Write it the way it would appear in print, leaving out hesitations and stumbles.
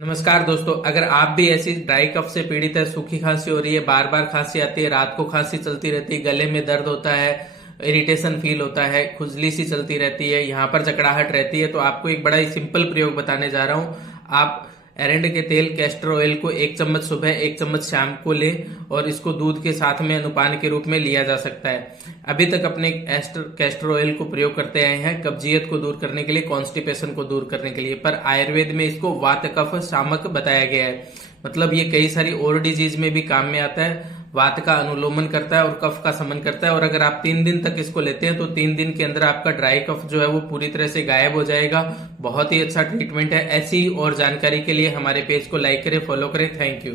नमस्कार दोस्तों, अगर आप भी ऐसी ड्राई कफ से पीड़ित है, सूखी खांसी हो रही है, बार बार खांसी आती है, रात को खांसी चलती रहती है, गले में दर्द होता है, इरिटेशन फील होता है, खुजली सी चलती रहती है, यहाँ पर जकड़ाहट रहती है, तो आपको एक बड़ा ही सिंपल प्रयोग बताने जा रहा हूँ। आप एरंड के तेल कैस्टर ऑयल को 1 चम्मच सुबह 1 चम्मच शाम को ले और इसको दूध के साथ में अनुपान के रूप में लिया जा सकता है। अभी तक अपने कैस्टर ऑयल को प्रयोग करते आए हैं कब्जियत को दूर करने के लिए, कॉन्स्टिपेशन को दूर करने के लिए, पर आयुर्वेद में इसको वात कफ शामक बताया गया है। मतलब ये कई सारी और डिजीज में भी काम में आता है। वात का अनुलोमन करता है और कफ का शमन करता है, और अगर आप 3 दिन तक इसको लेते हैं तो 3 दिन के अंदर आपका ड्राई कफ जो है वो पूरी तरह से गायब हो जाएगा। बहुत ही अच्छा ट्रीटमेंट है। ऐसी और जानकारी के लिए हमारे पेज को लाइक करें, फॉलो करें। Thank you.